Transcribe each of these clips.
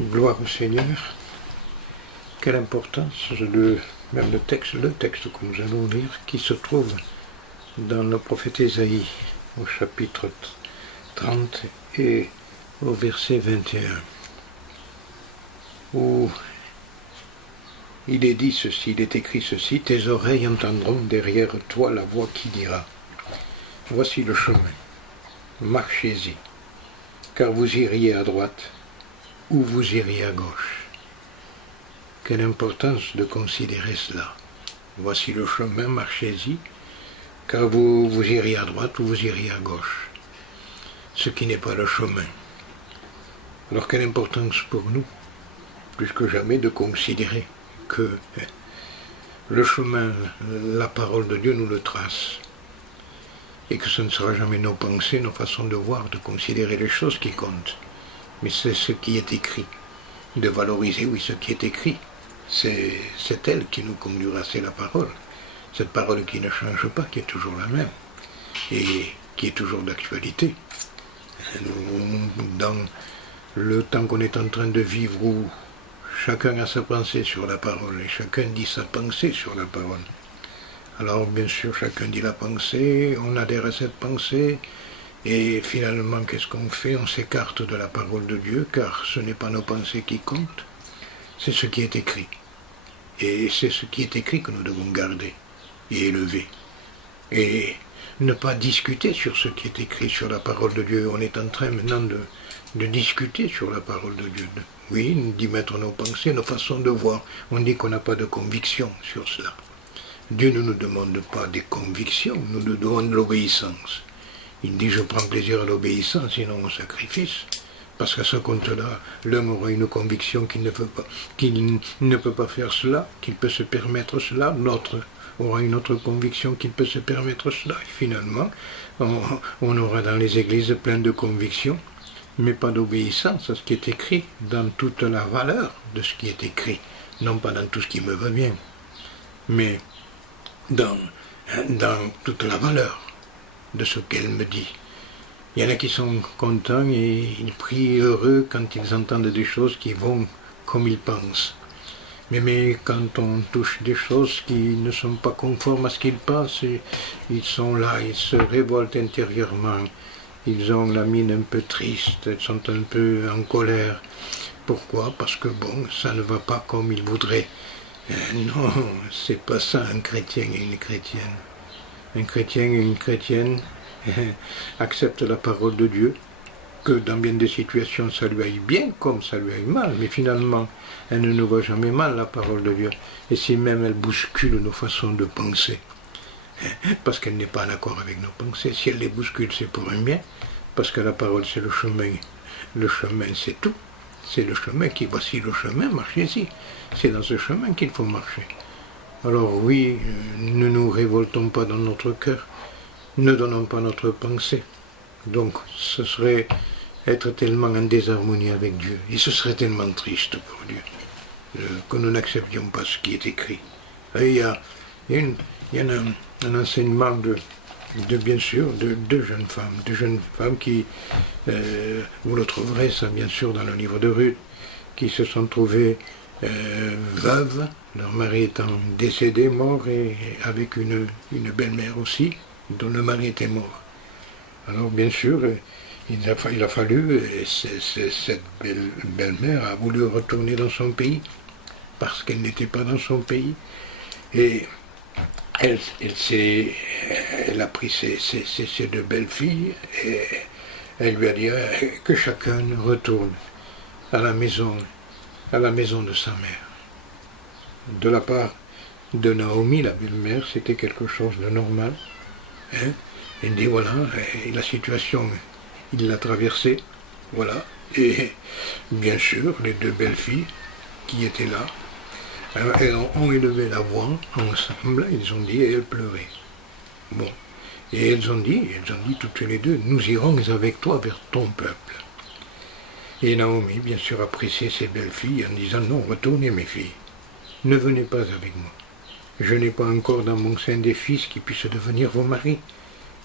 Gloire au Seigneur. Quelle importance même le texte que nous allons lire, qui se trouve dans le prophète Ésaïe, au chapitre 30 et au verset 21, où il est dit ceci, il est écrit ceci: tes oreilles entendront derrière toi la voix qui dira, voici le chemin, marchez-y, car vous iriez à droite ou vous iriez à gauche. Quelle importance de considérer cela. Voici le chemin, marchez-y, car vous iriez à droite ou vous iriez à gauche. Ce qui n'est pas le chemin. Alors quelle importance pour nous, plus que jamais, de considérer que le chemin, la parole de Dieu nous le trace. Et que ce ne sera jamais nos pensées, nos façons de voir, de considérer les choses qui comptent. Mais c'est ce qui est écrit. De valoriser, oui, ce qui est écrit. C'est elle qui nous conduira, c'est la parole. Cette parole qui ne change pas, qui est toujours la même. Et qui est toujours d'actualité. Dans le temps qu'on est en train de vivre, où chacun a sa pensée sur la parole, et chacun dit sa pensée sur la parole. Alors bien sûr, chacun dit la pensée, on adhère à cette pensée, et finalement, qu'est-ce qu'on fait? On s'écarte de la parole de Dieu, car ce n'est pas nos pensées qui comptent, c'est ce qui est écrit. Et c'est ce qui est écrit que nous devons garder et élever. Et ne pas discuter sur ce qui est écrit sur la parole de Dieu. On est en train maintenant de discuter sur la parole de Dieu. Oui, d'y mettre nos pensées, nos façons de voir. On dit qu'on n'a pas de conviction sur cela. Dieu ne nous demande pas des convictions, nous nous demande l'obéissance. Il dit: je prends plaisir à l'obéissance, sinon au sacrifice. Parce qu'à ce compte-là, l'un aura une conviction qu'il ne peut pas faire cela, qu'il peut se permettre cela, l'autre aura une autre conviction qu'il peut se permettre cela. Et finalement, on aura dans les églises plein de convictions, mais pas d'obéissance à ce qui est écrit, dans toute la valeur de ce qui est écrit. Non pas dans tout ce qui me va bien, mais dans toute la valeur de ce qu'elle me dit. Il y en a qui sont contents et ils prient heureux quand ils entendent des choses qui vont comme ils pensent. Mais quand on touche des choses qui ne sont pas conformes à ce qu'ils pensent, ils sont là, ils se révoltent intérieurement. Ils ont la mine un peu triste, ils sont un peu en colère. Pourquoi? Parce que bon, ça ne va pas comme ils voudraient. Non, c'est pas ça un chrétien et une chrétienne. Un chrétien et une chrétienne accepte la parole de Dieu, que dans bien des situations ça lui aille bien comme ça lui aille mal, mais finalement elle ne nous va jamais mal, la parole de Dieu, et si même elle bouscule nos façons de penser, parce qu'elle n'est pas en accord avec nos pensées, si elle les bouscule c'est pour un bien, parce que la parole c'est le chemin c'est tout, c'est le chemin voici le chemin, marchez-y, c'est dans ce chemin qu'il faut marcher. Alors oui, ne nous révoltons pas dans notre cœur, ne donnons pas notre pensée. Donc ce serait être tellement en désharmonie avec Dieu. Et ce serait tellement triste pour Dieu que nous n'acceptions pas ce qui est écrit. Et il y a un enseignement bien sûr, de deux jeunes femmes qui, vous le trouverez ça bien sûr dans le livre de Ruth, qui se sont trouvées veuves, leur mari étant décédé, mort, et avec une belle-mère aussi, dont le mari était mort. Alors bien sûr, il a fallu, cette belle-mère a voulu retourner dans son pays, parce qu'elle n'était pas dans son pays, et elle a pris ses deux belles filles, et elle lui a dit que chacun retourne à la maison de sa mère. De la part de Naomi, la belle-mère, c'était quelque chose de normal. Il dit voilà, et la situation, il l'a traversée, voilà. Et bien sûr, les deux belles filles qui étaient là, elles ont élevé la voix ensemble, ils ont dit, et elles pleuraient. Bon. Et elles ont dit toutes les deux, nous irons avec toi vers ton peuple. Et Naomi, bien sûr, appréciait ses belles filles en disant, non, retournez mes filles, ne venez pas avec moi. Je n'ai pas encore dans mon sein des fils qui puissent devenir vos maris.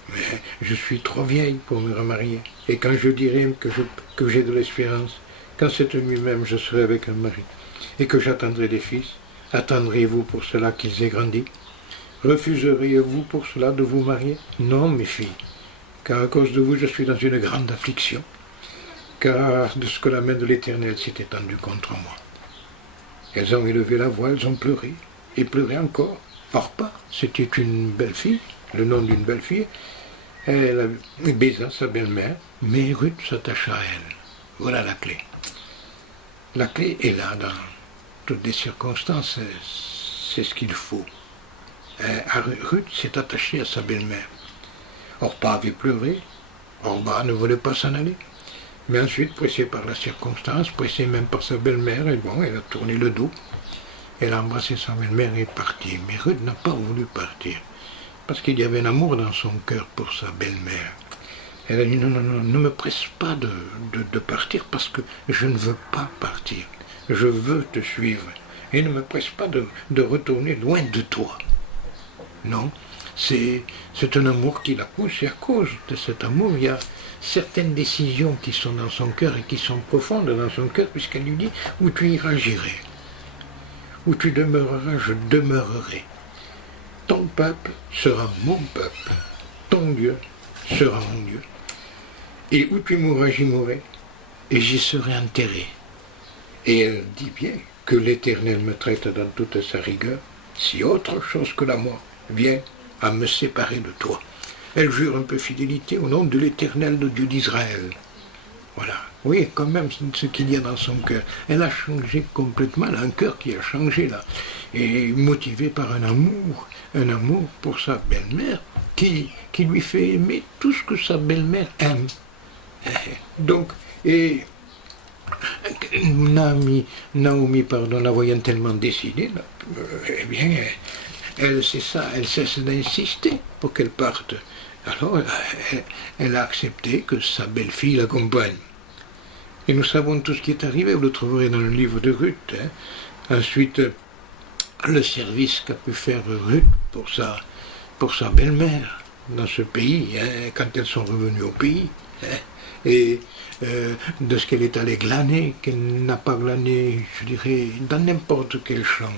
Mais je suis trop vieille pour me remarier. Et quand je dirai que j'ai de l'espérance, quand cette nuit même je serai avec un mari, et que j'attendrai des fils, attendriez-vous pour cela qu'ils aient grandi? Refuseriez-vous pour cela de vous marier? Non, mes filles, car à cause de vous je suis dans une grande affliction, car de ce que la main de l'Éternel s'est étendue contre moi. Elles ont élevé la voix, elles ont pleuré, et pleuré encore. Orpa, c'était une belle fille, le nom d'une belle fille. Elle baisa sa belle-mère, mais Ruth s'attacha à elle. Voilà la clé. La clé est là dans toutes les circonstances, c'est ce qu'il faut. Ruth s'est attachée à sa belle-mère. Orpa avait pleuré, Orpa ne voulait pas s'en aller. Mais ensuite, pressée par la circonstance, pressée même par sa belle-mère, et bon, elle a tourné le dos. Elle a embrassé sa belle-mère et est partie. Mais Ruth n'a pas voulu partir, parce qu'il y avait un amour dans son cœur pour sa belle-mère. Elle a dit non, non, non, ne me presse pas de partir, parce que je ne veux pas partir. Je veux te suivre. Et ne me presse pas de retourner loin de toi. Non, c'est un amour qui la pousse, et à cause de cet amour, il y a certaines décisions qui sont dans son cœur et qui sont profondes dans son cœur, puisqu'elle lui dit « Où tu iras, j'irai. Où tu demeureras, je demeurerai. Ton peuple sera mon peuple. Ton Dieu sera mon Dieu. Et où tu mourras, j'y mourrai. Et j'y serai enterré. » Et elle dit bien que l'Éternel me traite dans toute sa rigueur, si autre chose que la mort vient à me séparer de toi. Elle jure un peu fidélité au nom de l'Éternel, de Dieu d'Israël. Voilà. Oui, quand même, ce qu'il y a dans son cœur. Elle a changé complètement, elle a un cœur qui a changé là. Et motivé par un amour pour sa belle-mère, qui lui fait aimer tout ce que sa belle-mère aime. Donc, et Naomi, la voyant tellement décidée, eh bien, elle cesse d'insister pour qu'elle parte. Alors, elle a accepté que sa belle-fille l'accompagne. Et nous savons tout ce qui est arrivé, vous le trouverez dans le livre de Ruth. Ensuite, le service qu'a pu faire Ruth pour sa belle-mère dans ce pays, quand elles sont revenues au pays. Et de ce qu'elle est allée glaner, qu'elle n'a pas glané, je dirais, dans n'importe quel champ.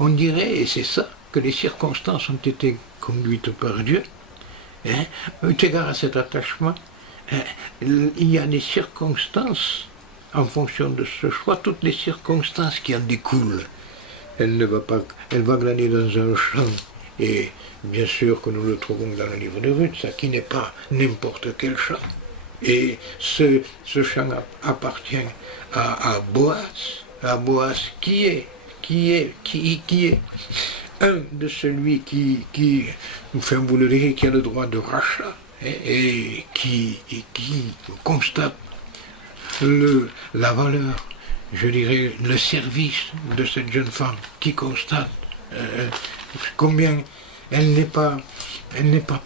On dirait, et c'est ça, que les circonstances ont été conduites par Dieu. Eu égard à cet attachement, il y a des circonstances, en fonction de ce choix, toutes les circonstances qui en découlent. Elle va glaner dans un champ, et bien sûr que nous le trouvons dans le livre de Ruth, ça qui n'est pas n'importe quel champ. Et ce champ appartient à Boaz, qui est un de celui qui enfin vous le direz, qui a le droit de rachat, et qui constate la valeur, je dirais, le service de cette jeune femme, qui constate combien elle n'est pas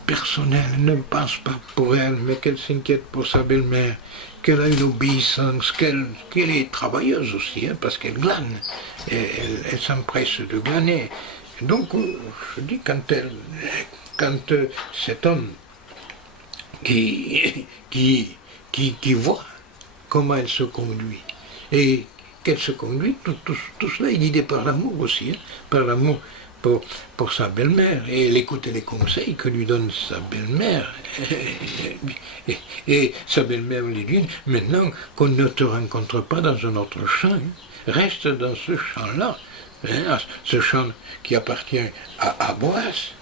personnelle, elle ne pense pas pour elle, mais qu'elle s'inquiète pour sa belle-mère, qu'elle a une obéissance, qu'elle est travailleuse aussi, parce qu'elle glane, elle s'empresse de glaner. Donc, je dis, quand cet homme qui voit comment elle se conduit, et qu'elle se conduit, tout cela est guidé par l'amour aussi, par l'amour pour sa belle-mère, et elle écoute les conseils que lui donne sa belle-mère. Et sa belle-mère lui dit, maintenant qu'on ne te rencontre pas dans un autre champ, reste dans ce champ-là, ce champ qui appartient à Boaz.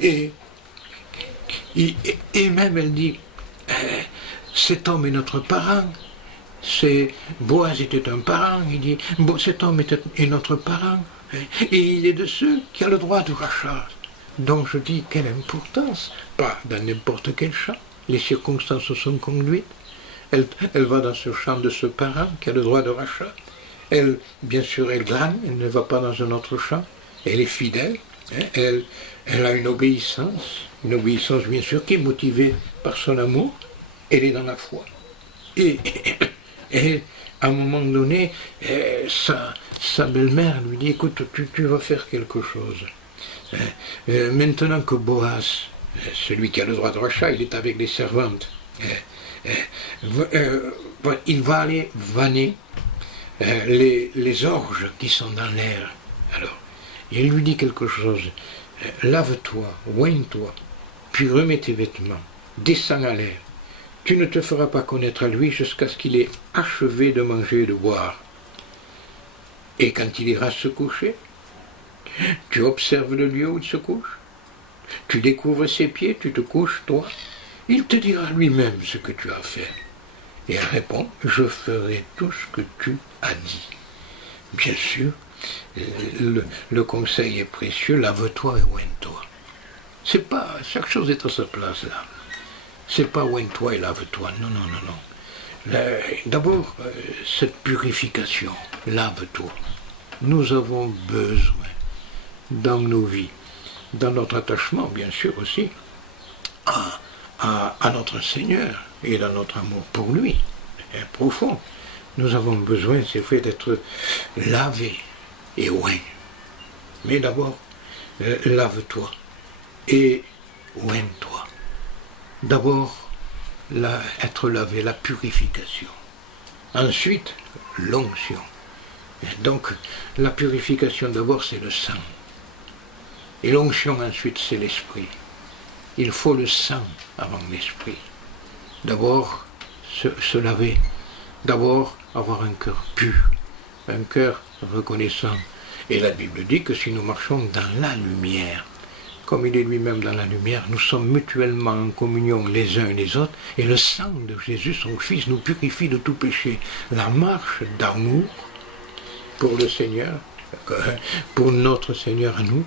Et même elle dit, cet homme est notre parent. Boaz était un parent, il dit, cet homme est notre parent. Et il est de ceux qui ont le droit de rachat. Donc je dis, quelle importance, pas dans n'importe quel champ. Les circonstances se sont conduites. Elle va dans ce champ de ce parent qui a le droit de rachat. Elle, bien sûr, elle glane, elle ne va pas dans un autre champ. Elle est fidèle, elle a une obéissance bien sûr qui est motivée par son amour. Elle est dans la foi. Et à un moment donné, sa belle-mère lui dit, écoute, tu vas faire quelque chose. Maintenant que Boaz, celui qui a le droit de rachat, il est avec les servantes, il va aller vanner les orges qui sont dans l'air. Alors, il lui dit quelque chose. Lave-toi, oigne-toi, puis remets tes vêtements, descends à l'air. Tu ne te feras pas connaître à lui jusqu'à ce qu'il ait achevé de manger et de boire. Et quand il ira se coucher, tu observes le lieu où il se couche, tu découvres ses pieds, tu te couches, toi. Il te dira lui-même ce que tu as fait. Et elle répond, je ferai tout ce que tu as dit. Bien sûr, le conseil est précieux, lave-toi et oigne-toi. C'est pas, chaque chose est à sa place là. C'est pas oigne-toi et lave-toi, non, non, non, non. D'abord, cette purification, lave-toi. Nous avons besoin, dans nos vies, dans notre attachement, bien sûr aussi, à notre Seigneur et dans notre amour pour lui, profond. Nous avons besoin, c'est vrai, d'être lavés et oints. Mais d'abord, lave-toi et oigne-toi. D'abord, être lavé, la purification. Ensuite, l'onction. Donc, la purification d'abord, c'est le sang. Et l'onction ensuite, c'est l'esprit. Il faut le sang avant l'esprit. D'abord, se laver. D'abord, avoir un cœur pur, un cœur reconnaissant. Et la Bible dit que si nous marchons dans la lumière, comme il est lui-même dans la lumière, nous sommes mutuellement en communion les uns et les autres, et le sang de Jésus, son Fils, nous purifie de tout péché. La marche d'amour pour le Seigneur, pour notre Seigneur à nous,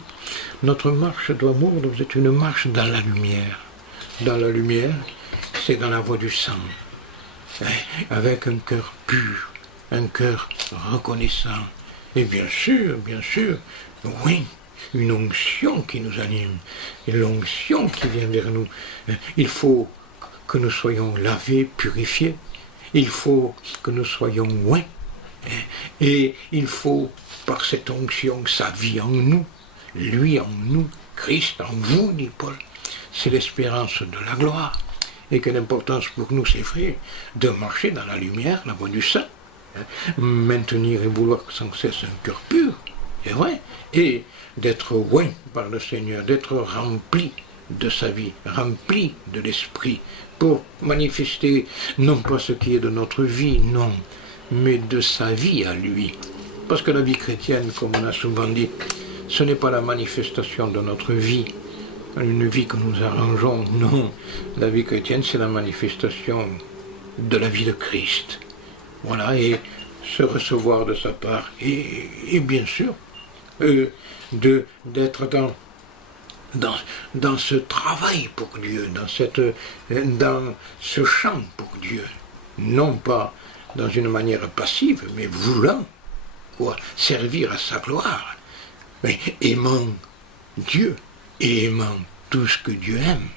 notre marche d'amour doit être une marche dans la lumière. Dans la lumière, c'est dans la voie du sang, avec un cœur pur, un cœur reconnaissant. Et bien sûr, oui, une onction qui nous anime, et l'onction qui vient vers nous. Il faut que nous soyons lavés, purifiés. Il faut que nous soyons oints. Et il faut, par cette onction, sa vie en nous, lui en nous, Christ en vous, dit Paul. C'est l'espérance de la gloire. Et quelle importance pour nous, c'est vrai, de marcher dans la lumière, la voie du saint. Maintenir et vouloir sans cesse un cœur pur, c'est vrai, et d'être oint par le Seigneur, d'être rempli de sa vie, rempli de l'esprit, pour manifester non pas ce qui est de notre vie, non, mais de sa vie à lui. Parce que la vie chrétienne, comme on a souvent dit, ce n'est pas la manifestation de notre vie, une vie que nous arrangeons, non. La vie chrétienne, c'est la manifestation de la vie de Christ. Voilà, et se recevoir de sa part, et bien sûr, d'être dans ce travail pour Dieu, dans ce chant pour Dieu, non pas dans une manière passive, mais voulant servir à sa gloire, mais aimant Dieu et aimant tout ce que Dieu aime.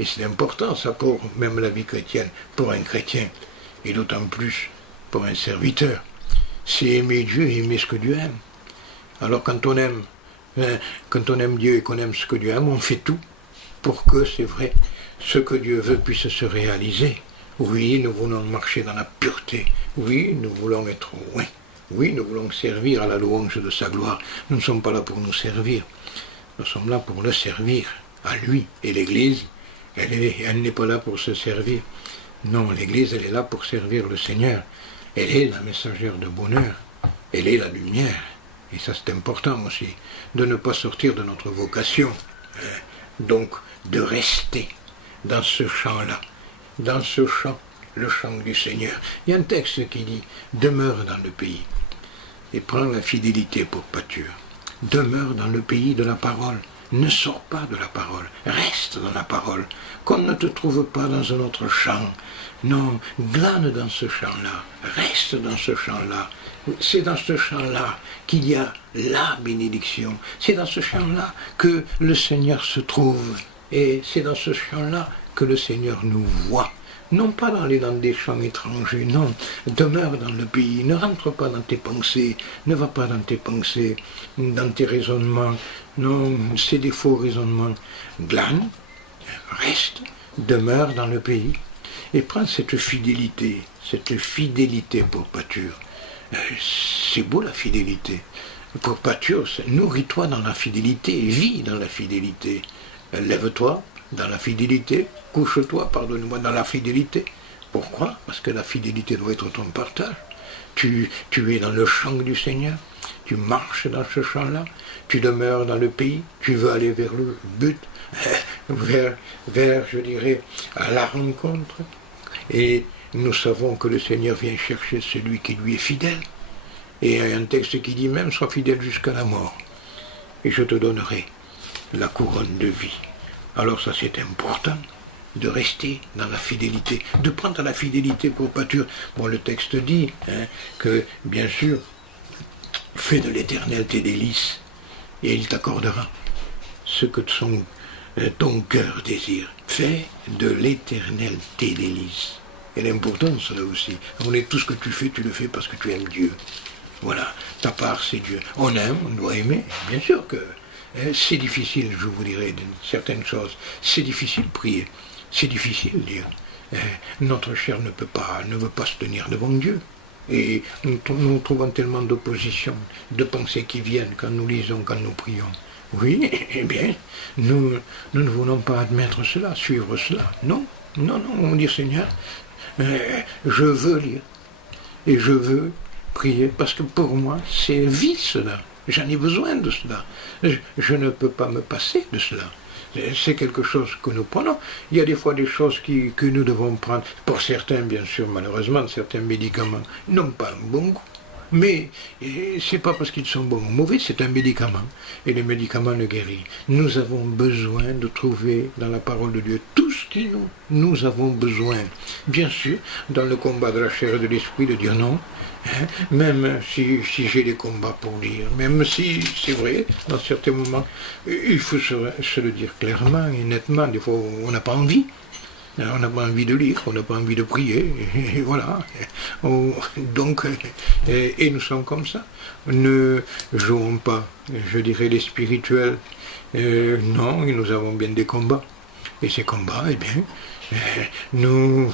Et c'est important ça pour même la vie chrétienne, pour un chrétien, et d'autant plus pour un serviteur. C'est aimer Dieu et aimer ce que Dieu aime. Alors quand on aime Dieu et qu'on aime ce que Dieu aime, on fait tout pour que, c'est vrai, ce que Dieu veut puisse se réaliser. Oui, nous voulons marcher dans la pureté. Oui, nous voulons être loin. Oui, nous voulons servir à la louange de sa gloire. Nous ne sommes pas là pour nous servir. Nous sommes là pour le servir à lui. Et l'Église, elle n'est pas là pour se servir. Non, l'Église, elle est là pour servir le Seigneur. Elle est la messagère de bonheur. Elle est la lumière. Et ça, c'est important aussi, de ne pas sortir de notre vocation. Donc, de rester dans ce champ-là. Dans ce champ, le champ du Seigneur. Il y a un texte qui dit « Demeure dans le pays et prends la fidélité pour pâture. Demeure dans le pays de la parole. Ne sors pas de la parole. Reste dans la parole. Qu'on ne te trouve pas dans un autre champ. Non, glane dans ce champ-là. Reste dans ce champ-là. C'est dans ce champ-là qu'il y a la bénédiction. C'est dans ce champ-là que le Seigneur se trouve. Et c'est dans ce champ-là que le Seigneur nous voit. Non pas d'aller dans des champs étrangers, non. Demeure dans le pays, ne rentre pas dans tes pensées, ne va pas dans tes pensées, dans tes raisonnements. Non, c'est des faux raisonnements. Glane, reste, demeure dans le pays. et prends cette fidélité pour pâture. C'est beau la fidélité. Pour pâture, nourris-toi dans la fidélité, vis dans la fidélité. Lève-toi dans la fidélité, couche-toi, pardonne-moi, dans la fidélité. Pourquoi? Parce que la fidélité doit être ton partage. Tu es dans le champ du Seigneur, tu marches dans ce champ-là, tu demeures dans le pays, tu veux aller vers le but, vers je dirais, à la rencontre. Et nous savons que le Seigneur vient chercher celui qui lui est fidèle. Et il y a un texte qui dit même, sois fidèle jusqu'à la mort, et je te donnerai la couronne de vie. Alors ça c'est important, de rester dans la fidélité, de prendre la fidélité pour pâture. Bon, le texte dit que, bien sûr, fais de l'Éternel tes délices, et il t'accordera ce que ton cœur désire. Fais de l'Éternel tes délices. Et l'importance là aussi. On est tout ce que tu fais, tu le fais parce que tu aimes Dieu. Voilà, ta part c'est Dieu. On aime, on doit aimer. Bien sûr que c'est difficile, je vous dirais, certaines choses. C'est difficile de prier. C'est difficile de dire. Notre chair ne veut pas se tenir devant Dieu. Et nous trouvons tellement d'opposition, de pensées qui viennent quand nous lisons, quand nous prions. Oui, eh bien, nous ne voulons pas admettre cela, suivre cela. Non, on dit Seigneur, je veux lire et je veux prier parce que pour moi, c'est vie cela. J'en ai besoin de cela. Je ne peux pas me passer de cela. C'est quelque chose que nous prenons. Il y a des fois des choses que nous devons prendre. Pour certains, bien sûr, malheureusement, certains médicaments n'ont pas un bon goût. Mais c'est pas parce qu'ils sont bons ou mauvais, c'est un médicament. Et le médicament le guérit. Nous avons besoin de trouver dans la parole de Dieu tout ce que nous avons besoin. Bien sûr, dans le combat de la chair et de l'esprit, de dire non. Même si j'ai des combats pour lire, même si c'est vrai, dans certains moments, il faut se le dire clairement et nettement. Des fois, on n'a pas envie. On n'a pas envie de lire, on n'a pas envie de prier, et voilà. Donc, et nous sommes comme ça. Ne jouons pas, je dirais, les spirituels. Non, nous avons bien des combats. Et ces combats, eh bien, nous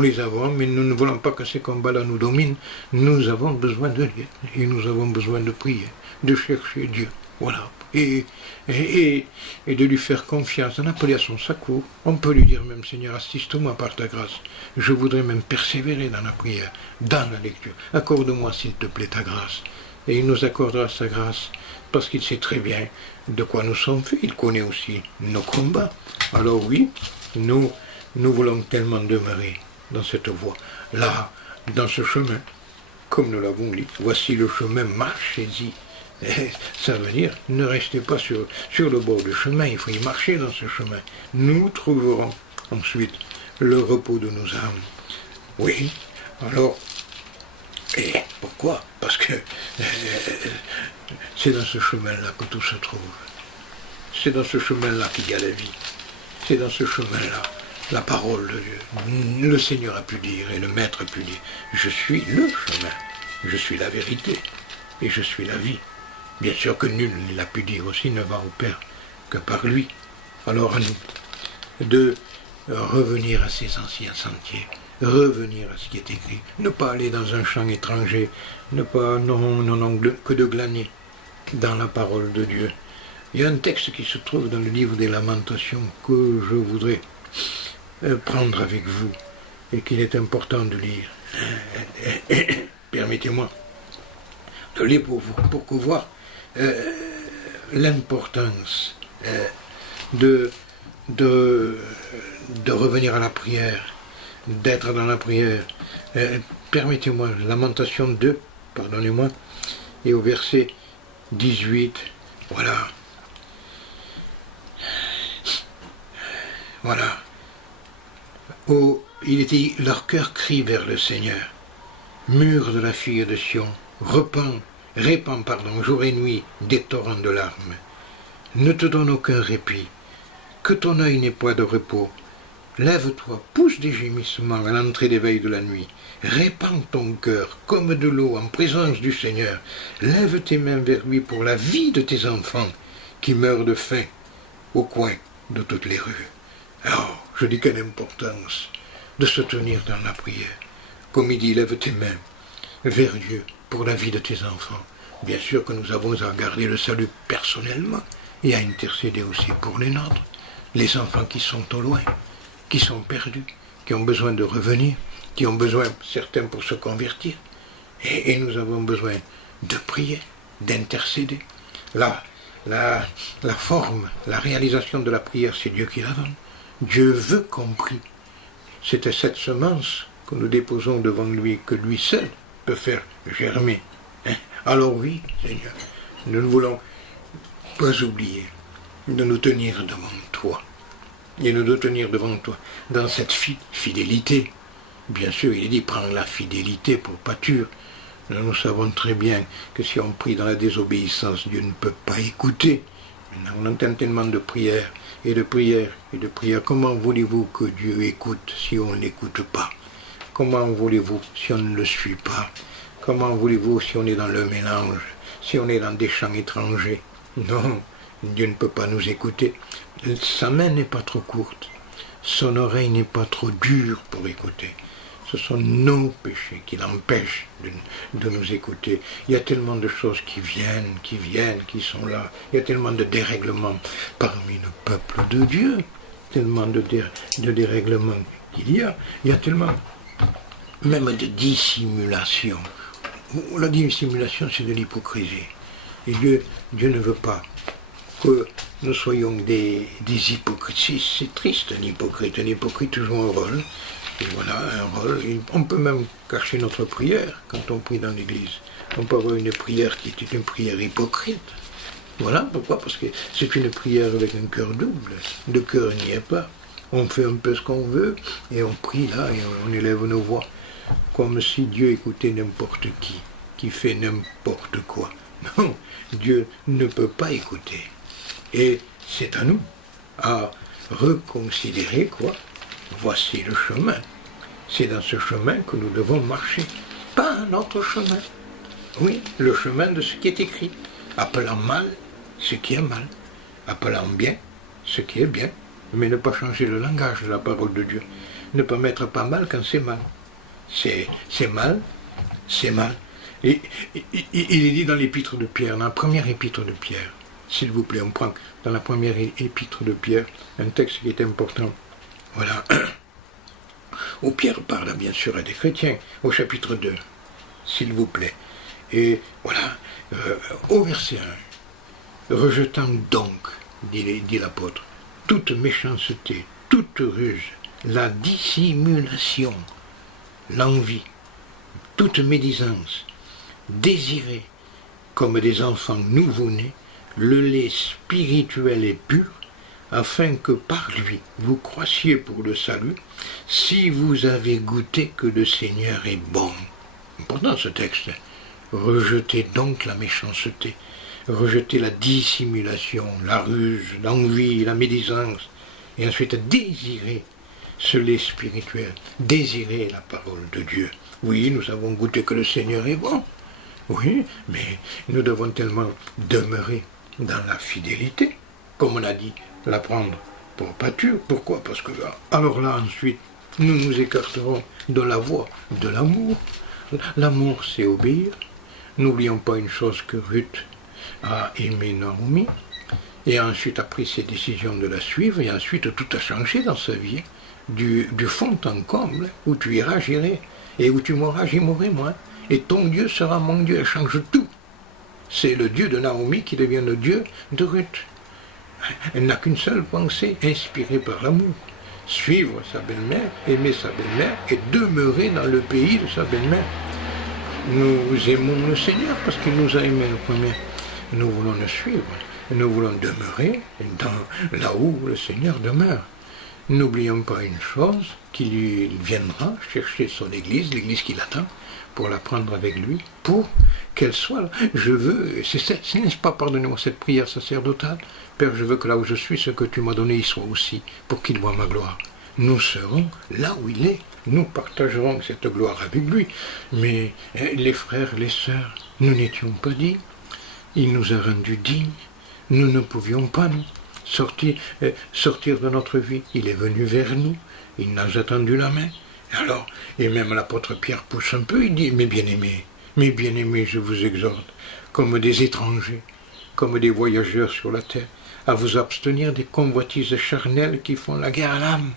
les avons, mais nous ne voulons pas que ces combats-là nous dominent. Nous avons besoin de lire, et nous avons besoin de prier, de chercher Dieu. Voilà. Et de lui faire confiance, d'en appeler à son secours. On peut lui dire même, Seigneur, assiste-moi par ta grâce. Je voudrais même persévérer dans la prière, dans la lecture. Accorde-moi, s'il te plaît, ta grâce. Et il nous accordera sa grâce, parce qu'il sait très bien de quoi nous sommes faits. Il connaît aussi nos combats. Alors oui, nous voulons tellement demeurer dans cette voie, là, dans ce chemin, comme nous l'avons dit. Voici le chemin, marchez-y. Ça veut dire, ne restez pas sur le bord du chemin, il faut y marcher dans ce chemin. Nous trouverons ensuite le repos de nos âmes. Oui, alors, et pourquoi? Parce que c'est dans ce chemin-là que tout se trouve. C'est dans ce chemin-là qu'il y a la vie. C'est dans ce chemin-là, la parole de Dieu. Le Seigneur a pu dire, et le Maître a pu dire, je suis le chemin, je suis la vérité, et je suis la vie. Bien sûr que nul l'a pu dire aussi, ne va au Père que par lui. Alors à nous de revenir à ces anciens sentiers, revenir à ce qui est écrit, ne pas aller dans un champ étranger, ne pas, non, que de glaner dans la parole de Dieu. Il y a un texte qui se trouve dans le livre des Lamentations que je voudrais prendre avec vous et qu'il est important de lire. Permettez-moi de lire pour que voir l'importance de revenir à la prière, d'être dans la prière. Permettez-moi, Lamentation 2, pardonnez-moi, et au verset 18, voilà. Voilà. Oh, il était, leur cœur crie vers le Seigneur. Mur de la fille de Sion, répands, jour et nuit, des torrents de larmes. Ne te donne aucun répit, que ton œil n'ait pas de repos. Lève-toi, pousse des gémissements à l'entrée des veilles de la nuit. Répands ton cœur comme de l'eau en présence du Seigneur. Lève tes mains vers lui pour la vie de tes enfants qui meurent de faim au coin de toutes les rues. Alors, je dis quelle importance de se tenir dans la prière. Comme il dit, lève tes mains vers Dieu pour la vie de tes enfants. Bien sûr que nous avons à garder le salut personnellement et à intercéder aussi pour les nôtres, les enfants qui sont au loin, qui sont perdus, qui ont besoin de revenir, qui ont besoin, certains pour se convertir. Et nous avons besoin de prier, d'intercéder. La forme, la réalisation de la prière, c'est Dieu qui la donne. Dieu veut qu'on prie. C'est cette semence que nous déposons devant lui, que lui seul peut faire germer. Alors oui, Seigneur, nous ne voulons pas oublier de nous tenir devant toi. Et de nous tenir devant toi dans cette fidélité. Bien sûr, il est dit, prends la fidélité pour pâture. Nous savons très bien que si on prie dans la désobéissance, Dieu ne peut pas écouter. On entend tellement de prières et de prières et de prières. Comment voulez-vous que Dieu écoute si on ne l'écoute pas? Comment voulez-vous si on ne le suit pas? Comment voulez-vous si on est dans le mélange, si on est dans des chants étrangers? Non, Dieu ne peut pas nous écouter. Sa main n'est pas trop courte, son oreille n'est pas trop dure pour écouter. Ce sont nos péchés qui l'empêchent de nous écouter. Il y a tellement de choses qui viennent, qui sont là. Il y a tellement de dérèglements parmi le peuple de Dieu. Tellement de dérèglements qu'il y a. Il y a tellement même de dissimulation. La dissimulation, c'est de l'hypocrisie. Et Dieu ne veut pas que nous soyons des hypocrites. C'est triste, un hypocrite. Un hypocrite joue un rôle. Et voilà, un rôle. On peut même cacher notre prière quand on prie dans l'église. On peut avoir une prière qui est une prière hypocrite. Voilà, pourquoi? Parce que c'est une prière avec un cœur double. Le cœur n'y est pas. On fait un peu ce qu'on veut et on prie là et on élève nos voix. Comme si Dieu écoutait n'importe qui fait n'importe quoi. Non, Dieu ne peut pas écouter. Et c'est à nous à reconsidérer quoi. Voici le chemin. C'est dans ce chemin que nous devons marcher. Pas un autre chemin. Oui, le chemin de ce qui est écrit. Appelant mal ce qui est mal. Appelant bien ce qui est bien. Mais ne pas changer le langage de la parole de Dieu. Ne pas mettre pas mal quand c'est mal. C'est mal, c'est mal. Et il est dit dans l'épître de Pierre, dans la première épître de Pierre, s'il vous plaît, on prend dans la première épître de Pierre un texte qui est important. Voilà. Où Pierre parle bien sûr à des chrétiens, au chapitre 2, s'il vous plaît. Et voilà, au verset 1, rejetant donc, dit l'apôtre, toute méchanceté, toute ruse, la dissimulation, l'envie, toute médisance, désirez, comme des enfants nouveau-nés, le lait spirituel et pur, afin que par lui vous croissiez pour le salut, si vous avez goûté que le Seigneur est bon. Important ce texte. Rejetez donc la méchanceté, rejetez la dissimulation, la ruse, l'envie, la médisance, et ensuite désirez ce lait spirituel, désirez la parole de Dieu. Oui, nous avons goûté que le Seigneur est bon. Oui, mais nous devons tellement demeurer dans la fidélité, comme on a dit, la prendre pour pâture. Pourquoi? Parce que alors là, ensuite, nous nous écarterons de la voie de l'amour. L'amour, c'est obéir. N'oublions pas une chose que Ruth a aimé Naomi, et ensuite a pris ses décisions de la suivre, et ensuite tout a changé dans sa vie. Du fond en comble, où tu iras, j'irai, et où tu mourras, j'y mourrai moi. Et ton Dieu sera mon Dieu, elle change tout. C'est le Dieu de Naomi qui devient le Dieu de Ruth. Elle n'a qu'une seule pensée, inspirée par l'amour. Suivre sa belle-mère, aimer sa belle-mère et demeurer dans le pays de sa belle-mère. Nous aimons le Seigneur parce qu'il nous a aimés le premier. Nous voulons le suivre. Nous voulons demeurer là où le Seigneur demeure. N'oublions pas une chose, qu'il viendra chercher son église, l'église qui l'attend, pour la prendre avec lui, pour qu'elle soit là. Je veux, n'est-ce pas, pardonnez-moi cette prière sacerdotale, Père, je veux que là où je suis, ce que tu m'as donné, il soit aussi, pour qu'il voie ma gloire. Nous serons là où il est, nous partagerons cette gloire avec lui. Mais les frères, les sœurs, nous n'étions pas dignes, il nous a rendus dignes, nous ne pouvions pas, nous, sortir de notre vie. Il est venu vers nous, il nous a tendu la main, Alors, et même l'apôtre Pierre pousse un peu, il dit, mes bien-aimés, je vous exhorte, comme des étrangers, comme des voyageurs sur la terre, à vous abstenir des convoitises charnelles qui font la guerre à l'âme.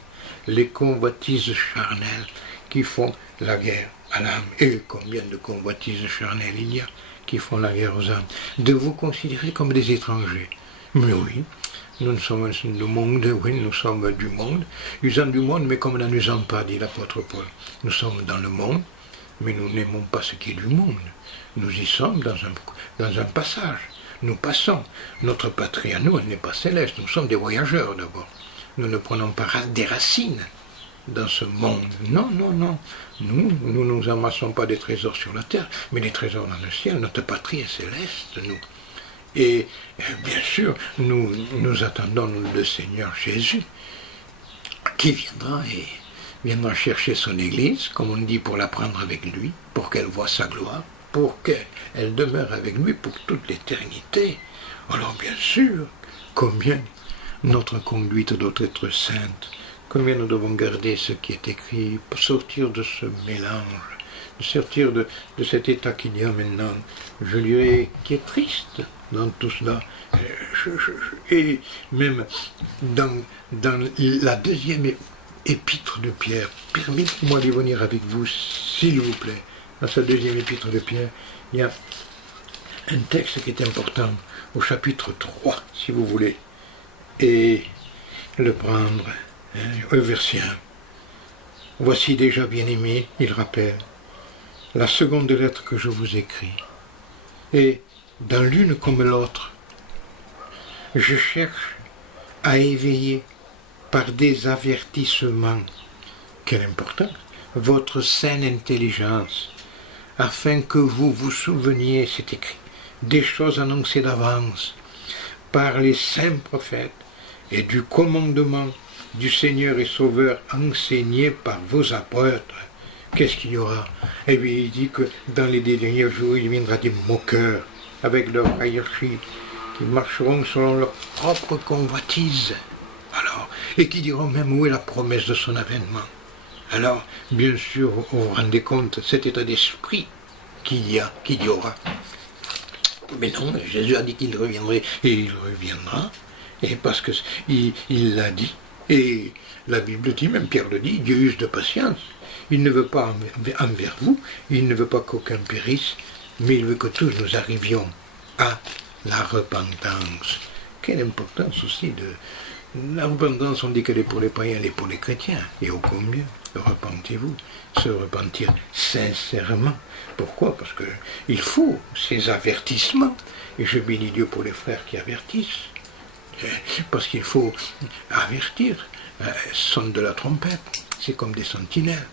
Les convoitises charnelles qui font la guerre à l'âme. Et combien de convoitises charnelles il y a qui font la guerre aux âmes. De vous considérer comme des étrangers. Mais oui, nous sommes du monde, oui, nous sommes du monde, usant du monde, mais comme n'en usons pas, dit l'apôtre Paul. Nous sommes dans le monde, mais nous n'aimons pas ce qui est du monde. Nous y sommes dans un passage. Nous passons. Notre patrie à nous, elle n'est pas céleste. Nous sommes des voyageurs d'abord. Nous ne prenons pas des racines dans ce monde. Non, non, non. Nous nous amassons pas des trésors sur la terre, mais des trésors dans le ciel. Notre patrie est céleste, nous. Et bien sûr, nous attendons le Seigneur Jésus, qui viendra chercher son Église, comme on dit, pour la prendre avec lui, pour qu'elle voie sa gloire, pour qu'elle demeure avec lui pour toute l'éternité. Alors bien sûr, combien notre conduite doit être sainte, combien nous devons garder ce qui est écrit, pour sortir de ce mélange, de sortir de cet état qu'il y a maintenant, je dirais, qui est triste dans tout cela. Et même dans la deuxième épître de Pierre, permettez-moi d'y venir avec vous, s'il vous plaît. Dans sa deuxième épître de Pierre, il y a un texte qui est important, au chapitre 3, si vous voulez, et le prendre, au verset 1. Voici déjà, bien-aimés, il rappelle, la seconde lettre que je vous écris. Et dans l'une comme l'autre, je cherche à éveiller par des avertissements, quelle importance, votre saine intelligence, afin que vous vous souveniez, c'est écrit, des choses annoncées d'avance par les saints prophètes et du commandement du Seigneur et Sauveur enseigné par vos apôtres. Qu'est-ce qu'il y aura? Eh bien, il dit que dans les derniers jours, il viendra des moqueurs avec leur hiérarchie qui marcheront selon leur propre convoitise. Alors, et qui diront même où est la promesse de son avènement. Alors, bien sûr, vous vous rendez compte, cet état d'esprit qu'il y aura. Mais non, Jésus a dit qu'il reviendrait, et il reviendra, et parce qu'il l'a dit. Et la Bible dit, même Pierre le dit, Dieu use de patience. Il ne veut pas envers vous, il ne veut pas qu'aucun périsse, mais il veut que tous nous arrivions à la repentance. Quelle importance aussi de... La repentance, on dit qu'elle est pour les païens, elle est pour les chrétiens. Et ô combien, repentez-vous, se repentir sincèrement. Pourquoi? Parce qu'il faut ces avertissements. Et je bénis Dieu pour les frères qui avertissent. Parce qu'il faut avertir. Sonne de la trompette, c'est comme des sentinelles.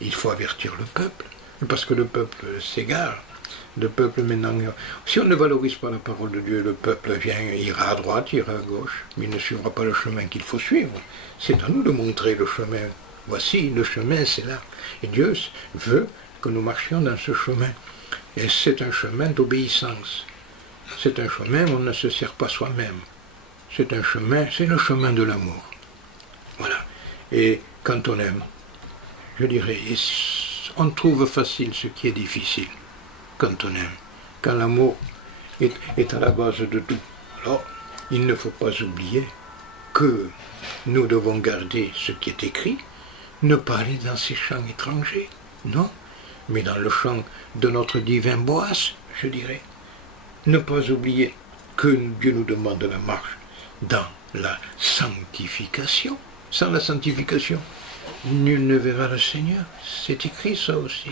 Il faut avertir le peuple, parce que le peuple s'égare. Le peuple maintenant, si on ne valorise pas la parole de Dieu, le peuple ira à droite, ira à gauche, mais il ne suivra pas le chemin qu'il faut suivre. C'est à nous de montrer le chemin. Voici, le chemin, c'est là. Et Dieu veut que nous marchions dans ce chemin. Et c'est un chemin d'obéissance. C'est un chemin où on ne se sert pas soi-même. C'est un chemin, c'est le chemin de l'amour. Voilà. Et quand on aime, je dirais, on trouve facile ce qui est difficile. Quand on aime, quand l'amour est à la base de tout. Alors, il ne faut pas oublier que nous devons garder ce qui est écrit, ne pas aller dans ces champs étrangers, non, mais dans le champ de notre divin Boaz, je dirais. Ne pas oublier que Dieu nous demande la marche dans la sanctification. Sans la sanctification, nul ne verra le Seigneur. C'est écrit ça aussi.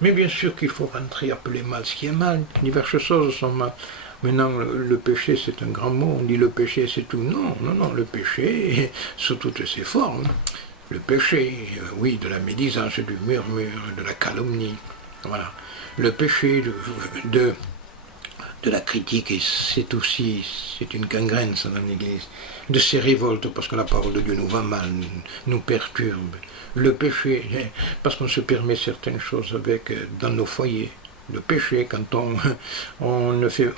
Mais bien sûr qu'il faut rentrer, appeler mal ce qui est mal. Diverses choses sont mal. Maintenant, le péché, c'est un grand mot. On dit le péché, c'est tout. Non, non, non. Le péché, sous toutes ses formes. Le péché, oui, de la médisance, du murmure, de la calomnie. Voilà. Le péché de la critique, et c'est une gangrène, ça, dans l'Église. De ces révoltes, parce que la parole de Dieu nous va mal, nous perturbe. Le péché, parce qu'on se permet certaines choses dans nos foyers. de péché, quand on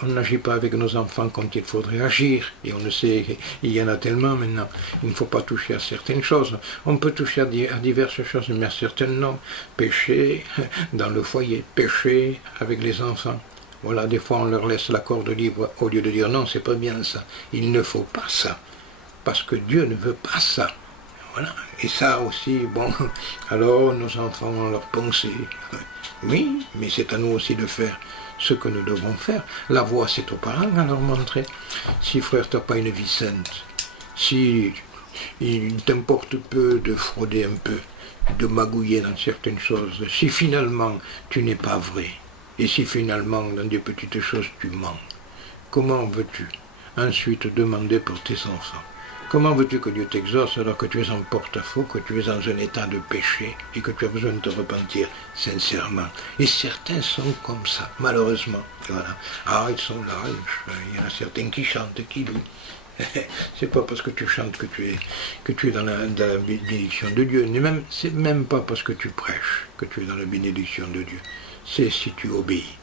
n'agit pas avec nos enfants comme il faudrait agir, et on le sait, il y en a tellement maintenant, il ne faut pas toucher à certaines choses. On peut toucher à diverses choses, mais à certaines non. Péché dans le foyer, péché avec les enfants. Voilà, des fois on leur laisse la corde libre au lieu de dire non, c'est pas bien ça. Il ne faut pas ça, parce que Dieu ne veut pas ça. Voilà. Et ça aussi, bon, alors nos enfants ont leur pensée. Oui, mais c'est à nous aussi de faire ce que nous devons faire. La voie, c'est aux parents à leur montrer. Si frère, tu n'as pas une vie sainte, si il t'importe peu de frauder un peu, de magouiller dans certaines choses, si finalement tu n'es pas vrai, et si finalement dans des petites choses tu mens, comment veux-tu ensuite demander pour tes enfants? Comment veux-tu que Dieu t'exauce alors que tu es en porte-à-faux, que tu es dans un état de péché et que tu as besoin de te repentir sincèrement? Et certains sont comme ça, malheureusement. Voilà. Ah, ils sont là, il y en a certains qui chantent, qui louent. C'est pas parce que tu chantes que tu es dans la bénédiction de Dieu. C'est même pas parce que tu prêches que tu es dans la bénédiction de Dieu. C'est si tu obéis.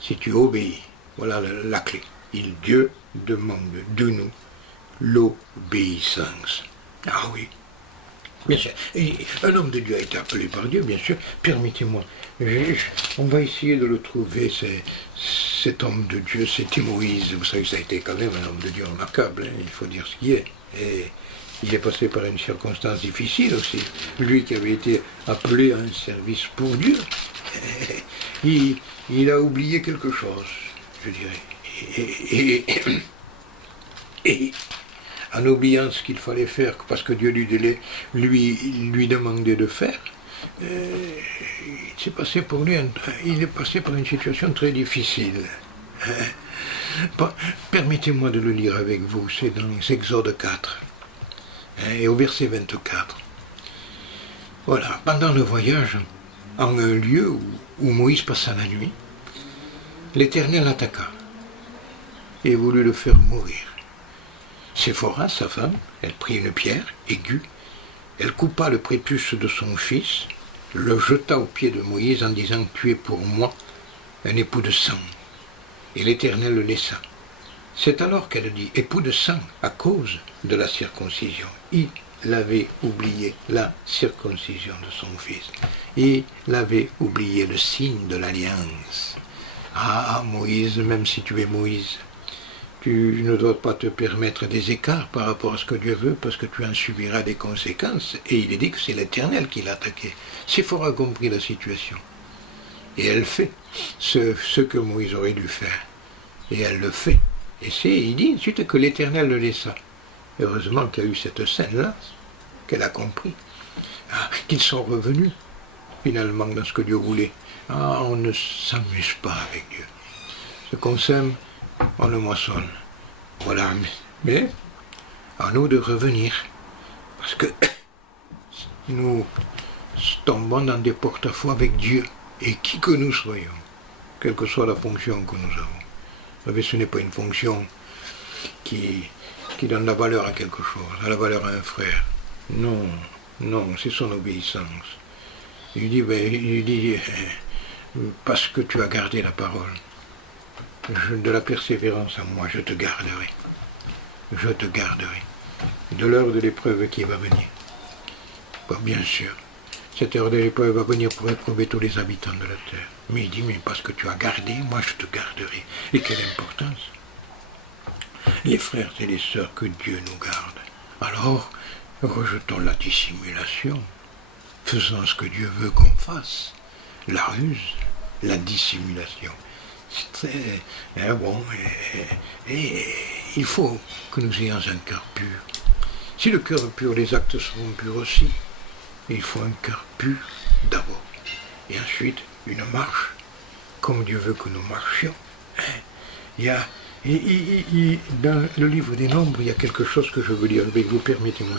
Si tu obéis, voilà la clé. Dieu demande de nous l'obéissance. Ah oui, bien sûr. Et un homme de Dieu a été appelé par Dieu, bien sûr. Permettez-moi, on va essayer de le trouver, cet homme de Dieu, c'était Moïse. Vous savez, ça a été quand même un homme de Dieu remarquable, hein, il faut dire ce qui est. Et il est passé par une circonstance difficile aussi. Lui qui avait été appelé à un service pour Dieu, il a oublié quelque chose, je dirais. Et en oubliant ce qu'il fallait faire, parce que Dieu lui demandait de faire, il est passé par une situation très difficile. Permettez-moi de le lire avec vous, c'est dans Exode 4, et au verset 24. Voilà, pendant le voyage, en un lieu où Moïse passa la nuit, l'Éternel attaqua et voulut le faire mourir. Séphora, sa femme, elle prit une pierre aiguë, elle coupa le prépuce de son fils, le jeta aux pieds de Moïse en disant « Tu es pour moi un époux de sang ». Et l'Éternel le laissa. C'est alors qu'elle dit « époux de sang » à cause de la circoncision. Il avait oublié la circoncision de son fils. Il avait oublié le signe de l'alliance. Ah, Moïse, même si tu es Moïse, tu ne dois pas te permettre des écarts par rapport à ce que Dieu veut, parce que tu en subiras des conséquences. Et il est dit que c'est l'Éternel qui l'a attaqué. Séphora a compris la situation. Et elle fait ce que Moïse aurait dû faire. Et elle le fait. Et il dit ensuite que l'Éternel le laissa. Heureusement qu'il y a eu cette scène-là, qu'elle a compris. Ah, qu'ils sont revenus, finalement, dans ce que Dieu voulait. Ah, on ne s'amuse pas avec Dieu. Ce qu'on sème, on le moissonne. Voilà. Mais à nous de revenir. Parce que nous tombons dans des porte-à-faux avec Dieu. Et qui que nous soyons, quelle que soit la fonction que nous avons. Vous savez, ce n'est pas une fonction qui donne la valeur à quelque chose, à la valeur à un frère. Non, non, c'est son obéissance. Il dit, parce que tu as gardé la parole, de la persévérance en moi, je te garderai. Je te garderai. De l'heure de l'épreuve qui va venir. Bon, bien sûr, cette heure de l'épreuve va venir pour éprouver tous les habitants de la terre. Mais il dit, mais parce que tu as gardé, moi je te garderai. Et quelle importance! Les frères et les sœurs, que Dieu nous garde. Alors, rejetons la dissimulation. Faisons ce que Dieu veut qu'on fasse. La ruse, la dissimulation. C'est très bon. Et il faut que nous ayons un cœur pur. Si le cœur est pur, les actes seront purs aussi. Il faut un cœur pur d'abord. Et ensuite, une marche, comme Dieu veut que nous marchions. Il y a, dans le livre des Nombres, il y a quelque chose que je veux lire avec vous. Permettez-moi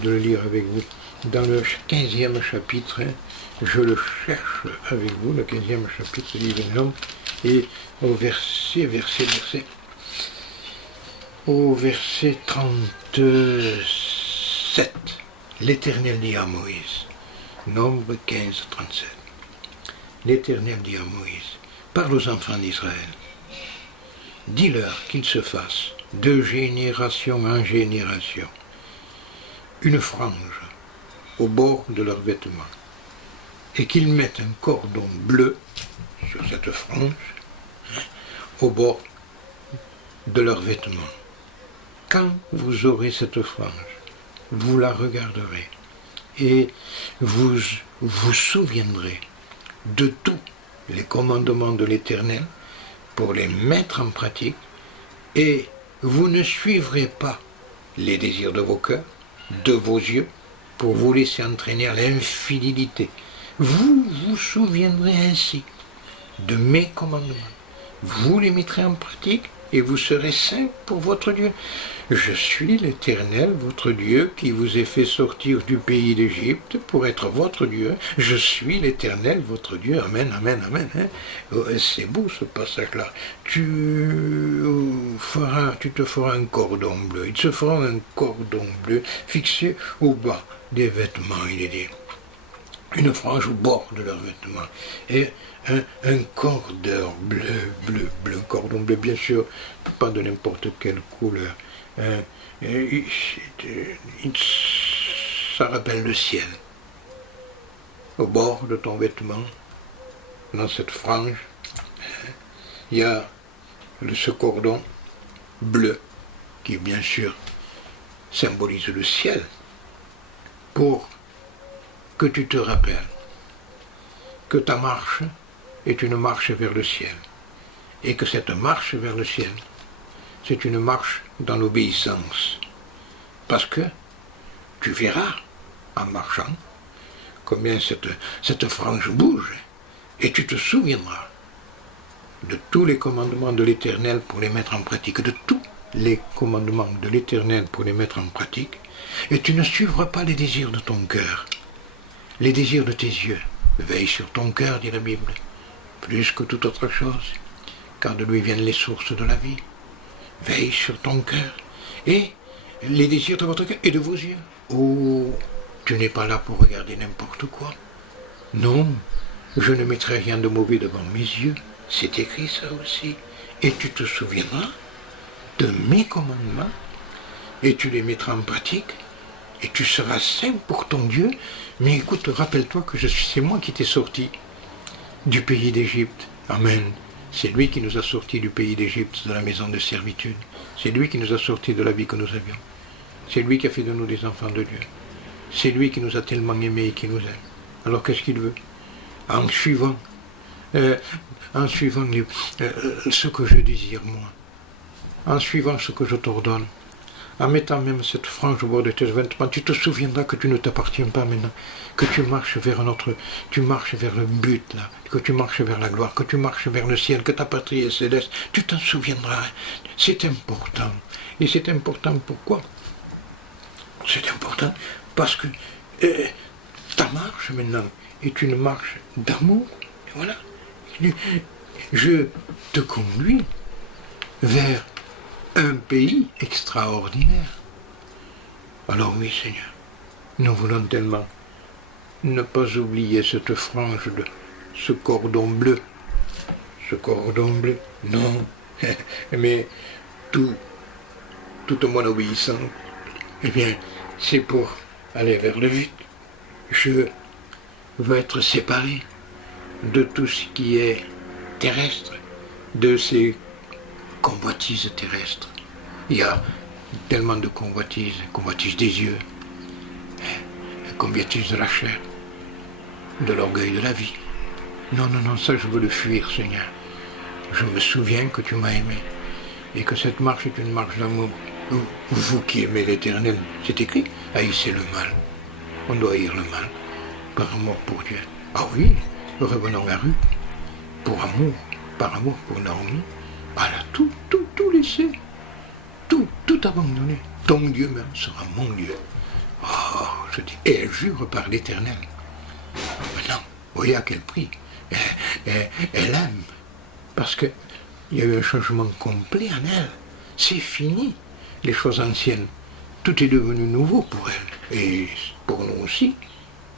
de le lire avec vous. Dans le 15e chapitre, je le cherche avec vous, le 15e chapitre du livre des Nombres, et au verset 37, l'Éternel dit à Moïse, Nombre 15, 37, l'Éternel dit à Moïse, parle aux enfants d'Israël, dis-leur qu'ils se fassent de génération en génération une frange au bord de leurs vêtements et qu'ils mettent un cordon bleu sur cette frange au bord de leurs vêtements. Quand vous aurez cette frange, vous la regarderez et vous vous souviendrez de tous les commandements de l'Éternel pour les mettre en pratique, et vous ne suivrez pas les désirs de vos cœurs, de vos yeux, pour vous laisser entraîner à l'infidélité. Vous vous souviendrez ainsi de mes commandements. Vous les mettrez en pratique et vous serez saints pour votre Dieu. Je suis l'Éternel, votre Dieu, qui vous ai fait sortir du pays d'Égypte pour être votre Dieu. Je suis l'Éternel, votre Dieu. Amen, amen, amen. C'est beau ce passage-là. Tu te feras un cordon bleu. Il se fera un cordon bleu fixé au bas des vêtements, il est dit. Une frange au bord de leurs vêtements. Et un cordon bleu, cordon bleu, bien sûr, pas de n'importe quelle couleur. Ça rappelle le ciel. Au bord de ton vêtement, dans cette frange, il y a ce cordon bleu qui, bien sûr, symbolise le ciel, pour que tu te rappelles que ta marche est une marche vers le ciel, et que cette marche vers le ciel, c'est une marche dans l'obéissance, parce que tu verras en marchant combien cette frange bouge, et tu te souviendras de tous les commandements de l'Éternel pour les mettre en pratique, de tous les commandements de l'Éternel pour les mettre en pratique, et tu ne suivras pas les désirs de ton cœur, les désirs de tes yeux. Veille sur ton cœur, dit la Bible, plus que toute autre chose, car de lui viennent les sources de la vie. Veille sur ton cœur et les désirs de votre cœur et de vos yeux. Oh, tu n'es pas là pour regarder n'importe quoi. Non, je ne mettrai rien de mauvais devant mes yeux. C'est écrit ça aussi. Et tu te souviendras de mes commandements et tu les mettras en pratique et tu seras saint pour ton Dieu. Mais écoute, rappelle-toi que c'est moi qui t'ai sorti du pays d'Égypte. Amen. C'est lui qui nous a sortis du pays d'Égypte, de la maison de servitude. C'est lui qui nous a sortis de la vie que nous avions. C'est lui qui a fait de nous des enfants de Dieu. C'est lui qui nous a tellement aimés et qui nous aime. Alors qu'est-ce qu'il veut? En suivant ce que je désire moi, en suivant ce que je t'ordonne, en mettant même cette frange au bord de tes vêtements, tu te souviendras que tu ne t'appartiens pas maintenant, que tu marches vers tu marches vers le but là, que tu marches vers la gloire, que tu marches vers le ciel, que ta patrie est céleste. Tu t'en souviendras. C'est important. Et c'est important pourquoi? C'est important parce que ta marche maintenant est une marche d'amour. Et voilà. Je te conduis vers un pays extraordinaire. Alors oui, Seigneur, nous voulons tellement ne pas oublier cette frange de ce cordon bleu. Ce cordon bleu, non, mais toute mon obéissance, eh bien, c'est pour aller vers le but. Je veux être séparé de tout ce qui est terrestre, de ces convoitises terrestres. Il y a tellement de convoitises des yeux, convoitises de la chair, de l'orgueil de la vie. Non, non, non, ça je veux le fuir, Seigneur. Je me souviens que tu m'as aimé et que cette marche est une marche d'amour. Vous qui aimez l'Éternel, c'est écrit, haïssez le mal. On doit haïr le mal par amour pour Dieu. Ah oui, revenons à Ruth, par amour pour Naomi. Elle a tout laissé, tout abandonné. Ton Dieu même sera mon Dieu. Oh, je dis, et elle jure par l'Éternel. Maintenant, voyez à quel prix. Elle aime, parce qu'il y a eu un changement complet en elle. C'est fini, les choses anciennes. Tout est devenu nouveau pour elle. Et pour nous aussi,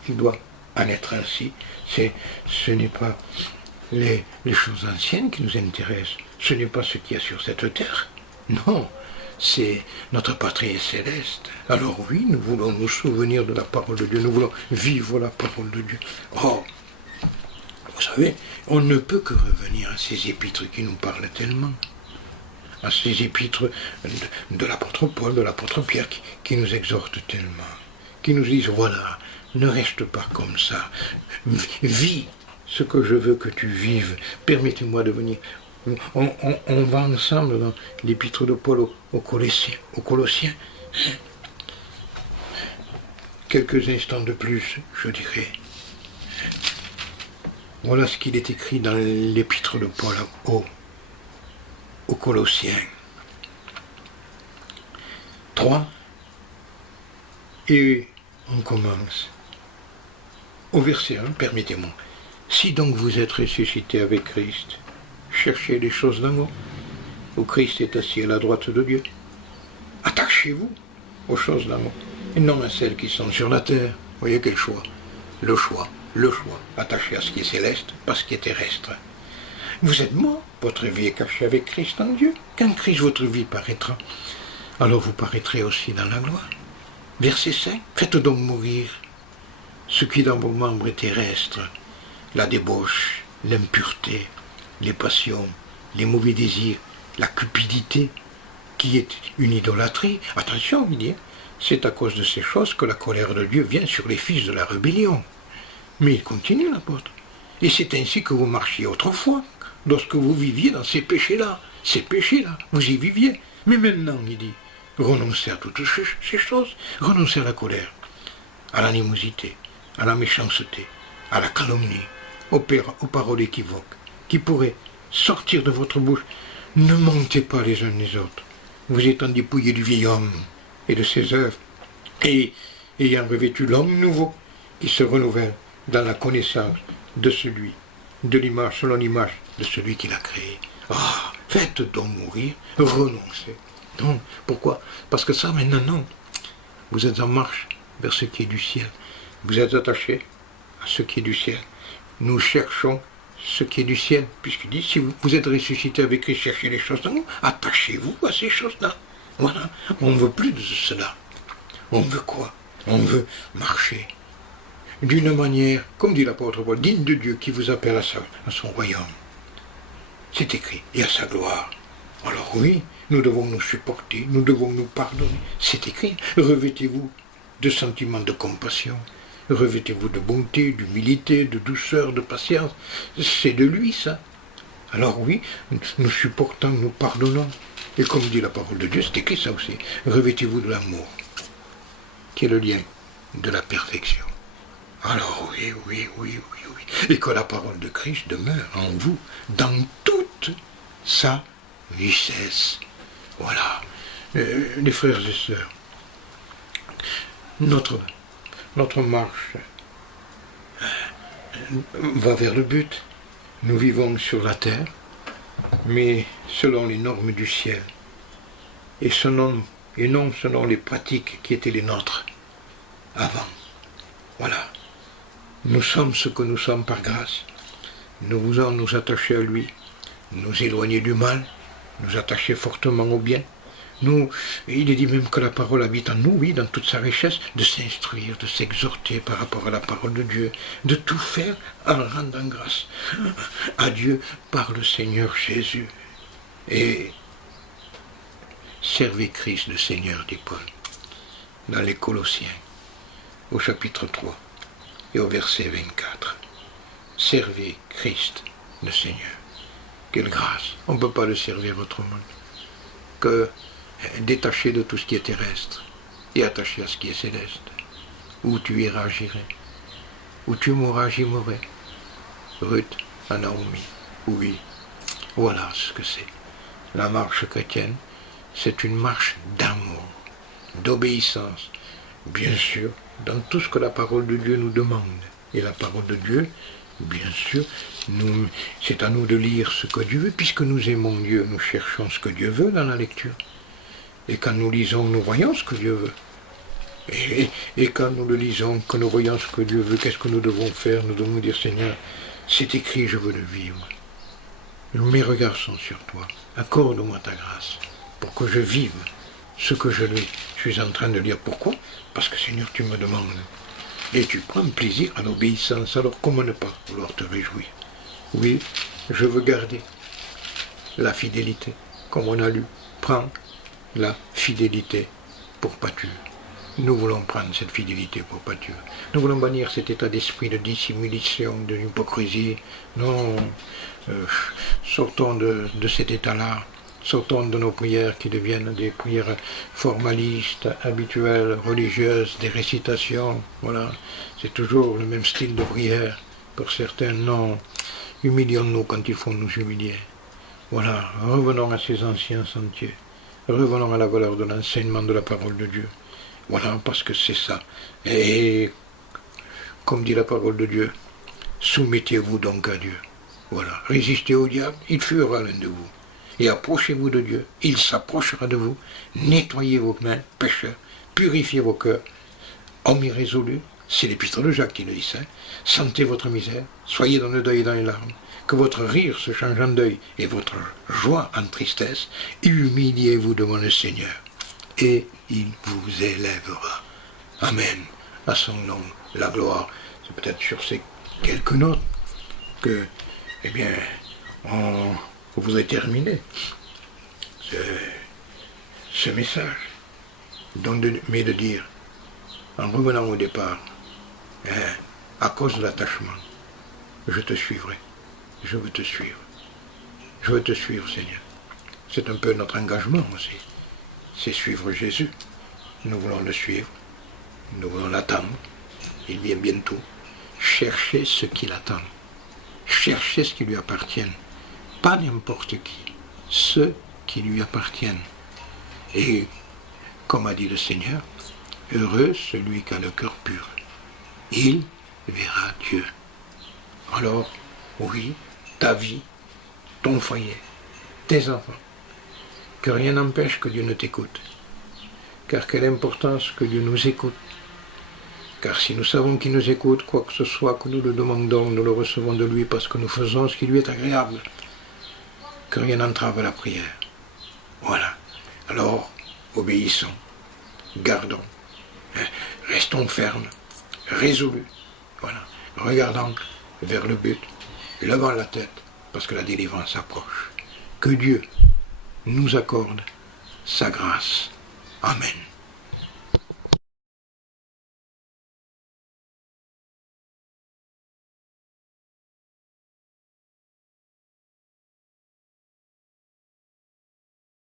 qui doit en être ainsi. Ce n'est pas les choses anciennes qui nous intéressent, ce n'est pas ce qu'il y a sur cette terre, non, c'est notre patrie céleste. Alors oui, nous voulons nous souvenir de la parole de Dieu, nous voulons vivre la parole de Dieu. Oh, vous savez, on ne peut que revenir à ces épîtres qui nous parlent tellement, à ces épîtres de l'apôtre Paul, de l'apôtre Pierre, qui nous exhortent tellement, qui nous disent, voilà, ne reste pas comme ça, vis ce que je veux que tu vives, permettez-moi de venir. On va ensemble dans l'épître de Paul aux Colossiens. Quelques instants de plus, je dirais. Voilà ce qu'il est écrit dans l'épître de Paul aux Colossiens. 3. Et on commence. Au verset 1, permettez-moi. Si donc vous êtes ressuscité avec Christ, cherchez les choses d'en haut, où Christ est assis à la droite de Dieu. Attachez-vous aux choses d'en haut, et non à celles qui sont sur la terre. Voyez quel choix. Le choix. Attaché à ce qui est céleste, pas ce qui est terrestre. Vous êtes mort, votre vie est cachée avec Christ en Dieu. Quand Christ, votre vie, paraîtra, alors vous paraîtrez aussi dans la gloire. Verset 5. Faites donc mourir ce qui dans vos membres est terrestre, la débauche, l'impureté, les passions, les mauvais désirs, la cupidité, qui est une idolâtrie. Attention, il dit, c'est à cause de ces choses que la colère de Dieu vient sur les fils de la rébellion. Mais il continue, l'apôtre. Et c'est ainsi que vous marchiez autrefois, lorsque vous viviez dans ces péchés-là. Ces péchés-là, vous y viviez. Mais maintenant, il dit, renoncez à toutes ces choses. Renoncez à la colère, à l'animosité, à la méchanceté, à la calomnie, aux paroles équivoques, qui pourraient sortir de votre bouche. Ne mentez pas les uns les autres, vous étant dépouillés du vieil homme et de ses œuvres, et ayant revêtu l'homme nouveau, qui se renouvelle dans la connaissance de celui, de l'image, selon l'image de celui qui l'a créé. Ah, faites donc mourir, renoncez. Non, pourquoi? Parce que ça, maintenant, non. Vous êtes en marche vers ce qui est du ciel. Vous êtes attachés à ce qui est du ciel. Nous cherchons ce qui est du ciel, puisqu'il dit, si vous êtes ressuscité avec Christ, cherchez les choses d'en haut, attachez-vous à ces choses-là. Voilà, on ne veut plus de cela. On veut quoi? On veut marcher d'une manière, comme dit l'apôtre Paul, digne de Dieu qui vous appelle à son royaume. C'est écrit, et à sa gloire. Alors oui, nous devons nous supporter, nous devons nous pardonner. C'est écrit, revêtez-vous de sentiments de compassion, revêtez-vous de bonté, d'humilité, de douceur, de patience. C'est de lui, ça. Alors oui, nous supportons, nous pardonnons. Et comme dit la parole de Dieu, c'est écrit ça aussi. Revêtez-vous de l'amour, qui est le lien de la perfection. Alors oui. Et que la parole de Christ demeure en vous, dans toute sa richesse. Voilà. Les frères et sœurs, notre marche va vers le but. Nous vivons sur la terre, mais selon les normes du ciel, et non selon les pratiques qui étaient les nôtres avant. Voilà. Nous sommes ce que nous sommes par grâce. Nous voulons nous attacher à lui, nous éloigner du mal, nous attacher fortement au bien. Il est dit même que la parole habite en nous, oui, dans toute sa richesse, de s'instruire, de s'exhorter par rapport à la parole de Dieu, de tout faire en rendant grâce à Dieu par le Seigneur Jésus. Et servez Christ le Seigneur, dit Paul, dans les Colossiens, au chapitre 3 et au verset 24. Servez Christ le Seigneur. Quelle grâce! On ne peut pas le servir autrement que détaché de tout ce qui est terrestre et attaché à ce qui est céleste. Où tu iras, j'irai. Où tu mourras, j'y mourrai. Ruth à Naomi. Oui, voilà ce que c'est. La marche chrétienne, c'est une marche d'amour, d'obéissance, bien sûr, dans tout ce que la parole de Dieu nous demande. Et la parole de Dieu, bien sûr, c'est à nous de lire ce que Dieu veut, puisque nous aimons Dieu, nous cherchons ce que Dieu veut dans la lecture. Et quand nous lisons, nous voyons ce que Dieu veut. Et quand nous le lisons, quand nous voyons ce que Dieu veut, qu'est-ce que nous devons faire, nous devons dire, Seigneur, c'est écrit, je veux le vivre. Mes regards sont sur toi. Accorde-moi ta grâce pour que je vive ce que je suis en train de lire. Pourquoi? Parce que, Seigneur, tu me demandes. Et tu prends plaisir à l'obéissance. Alors, comment ne pas vouloir te réjouir? Oui, je veux garder la fidélité. Comme on a lu, prends la fidélité pour pâture. Nous voulons prendre cette fidélité pour pâture. Nous voulons bannir cet état d'esprit de dissimulation, de l'hypocrisie. Non, sortons de cet état-là. Sortons de nos prières qui deviennent des prières formalistes, habituelles, religieuses, des récitations. Voilà, c'est toujours le même style de prière. Pour certains, non. Humilions-nous quand il faut nous humilier. Voilà, revenons à ces anciens sentiers. Revenons à la valeur de l'enseignement de la parole de Dieu. Voilà, parce que c'est ça. Et comme dit la parole de Dieu, soumettez-vous donc à Dieu. Voilà, résistez au diable, il fuira l'un de vous. Et approchez-vous de Dieu, il s'approchera de vous. Nettoyez vos mains, pécheurs, purifiez vos cœurs. Hommes irrésolus, c'est l'épître de Jacques qui le dit ça. Sentez votre misère, soyez dans le deuil et dans les larmes. Que votre rire se change en deuil et votre joie en tristesse. Humiliez-vous devant le Seigneur et il vous élèvera. Amen. À son nom, la gloire. C'est peut-être sur ces quelques notes que, eh bien, on voudrait terminer ce message. Mais de dire, en revenant au départ, à cause de l'attachement, je te suivrai. Je veux te suivre. Je veux te suivre, Seigneur. C'est un peu notre engagement aussi. C'est suivre Jésus. Nous voulons le suivre. Nous voulons l'attendre. Il vient bientôt. Cherchez ce qu'il attend. Cherchez ce qui lui appartient. Pas n'importe qui. Ceux qui lui appartiennent. Et, comme a dit le Seigneur, heureux celui qui a le cœur pur. Il verra Dieu. Alors, oui, ta vie, ton foyer, tes enfants, que rien n'empêche que Dieu ne t'écoute. Car quelle importance que Dieu nous écoute. Car si nous savons qu'il nous écoute, quoi que ce soit que nous le demandons, nous le recevons de lui parce que nous faisons ce qui lui est agréable. Que rien n'entrave la prière. Voilà. Alors, obéissons, gardons, restons fermes, résolus. Voilà. Regardons vers le but, levant la tête, parce que la délivrance approche. Que Dieu nous accorde sa grâce. Amen.